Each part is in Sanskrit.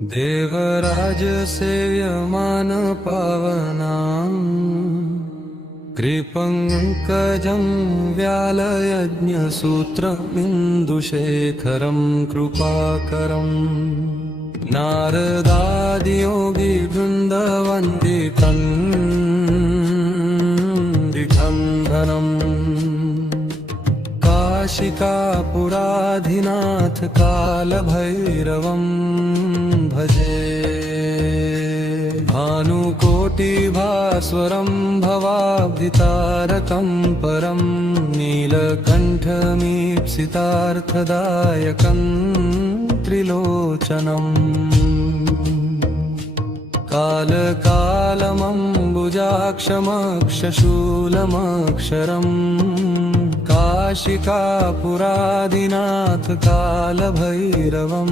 देवराज सेव्यमान पावनां कृपङ्कजं व्यालयज्ञसूत्रबिन्दुशेखरं कृपाकरं नारदादियोगी वृन्दवन्दितं दिठम्भरम् काशिकापुराधिनाथ कालभैरवं भजे भानुकोटिभास्वरं भवाब्धितारकं परं नीलकण्ठमीप्सितार्थदायकं त्रिलोचनम् कालकालमम्बुजाक्षमक्षशूलमक्षरम् काशिकापुराधिनाथ कालभैरवं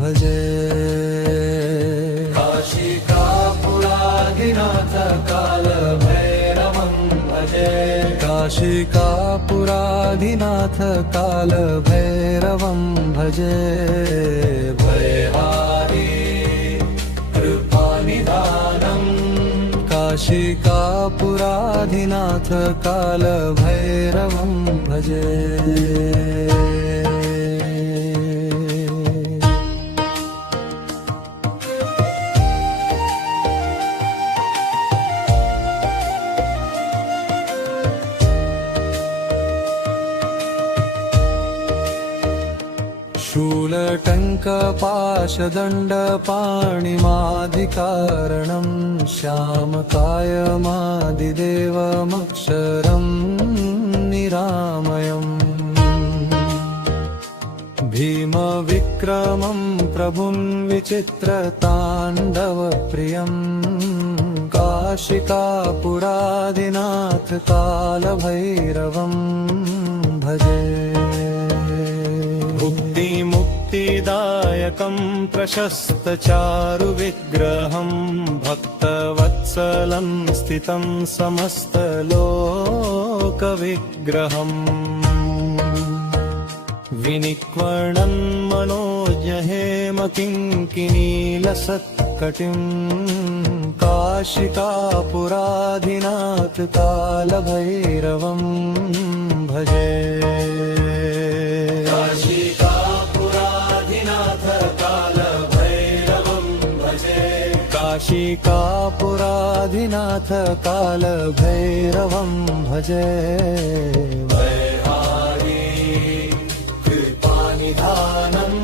भजे काशिकापुराधिनाथ कालभैरवं भजे काशिकापुराधिनाथ कालभैरवं भजे भयहारी कृपानिधानम् काशिकापुराधिनाथ कालभैरवं भजे शूलटङ्कपाशदण्डपाणिमाधिकारणं श्यामकायमादिदेवमक्षरं निरामयम् भीमविक्रमं प्रभुं विचित्रताण्डवप्रियं काशिकापुराधिनाथ कालभैरवं भजे मुक्तिदायकं प्रशस्तचारुविग्रहं भक्तवत्सलं स्थितं समस्तलोकविग्रहम् विनिक्वणन् मनोज्ञहेमकिङ्किनीलसत्कटिं काशिकापुराधिनाथ कालभैरवं भजे काशिकापुराधिनाथ कालभैरवं भजे भयहारी कृपानिधानम्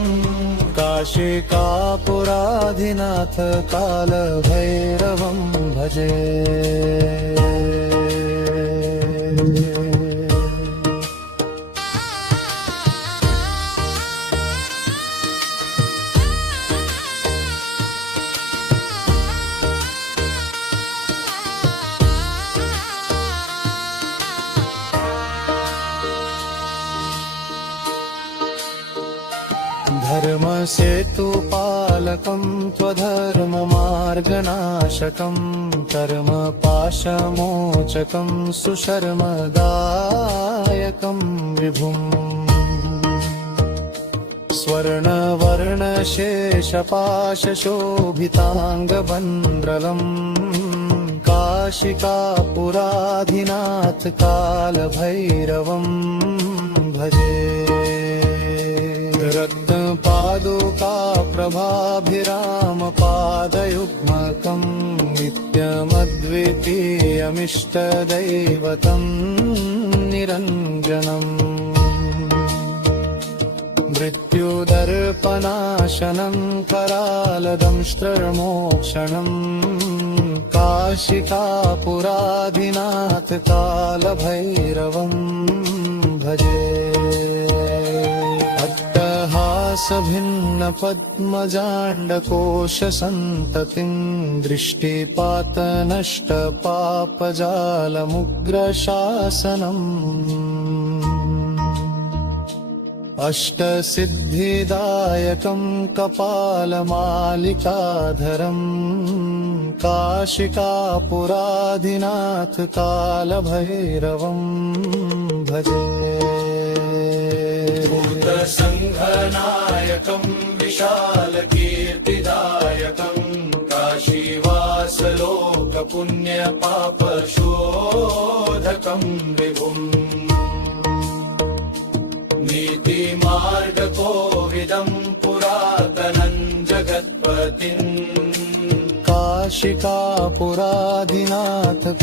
काशिकापुराधिनाथ कालभैरवं भजे धर्मसेतुपालकं त्वधर्ममार्गनाशकं कर्मपाशमोचकं सुशर्मदायकं विभुम् स्वर्णवर्णशेषपाशशोभिताङ्गबन्द्रलं काशिकापुराधिनाथ कालभैरवं भजे रत्नपादुका प्रभाभिरामपादयुग्मकं नित्यमद्वितीयमिष्टदैवतं निरञ्जनम् मृत्युदर्पणाशनं करालदंष्ट्रमोक्षणं काशिकापुराधिनाथ कालभैरवं भजे सभिन्नपद्मजाण्डकोशसन्ततिं दृष्टिपातनष्टपापजालमुग्रशासनम् अष्टसिद्धिदायकं कपालमालिकाधरं काशिकापुराधिनाथ कालभैरवं भजे भूतसङ्घनायकं विशालकीर्ति लोकपुण्यपापशोधकम् विभुम् नीतिमार्गकोविदम् पुरातनम् जगत्पतिम् काशिकापुराधिनाथ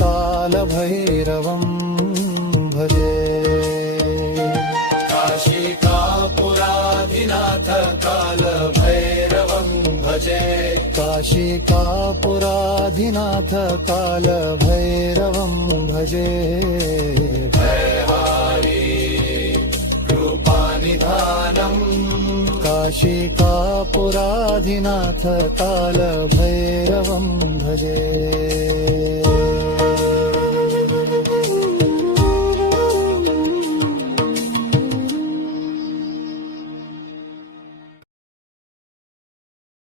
कालभैरवम् भजे काशिकापुराधिनाथ कालभैरवम् भजे काशिकापुराधिनाथ कालभैरवम् भजे भयहारी कृपानिधानम् काशिकापुराधिनाथ कालभैरवम् भजे।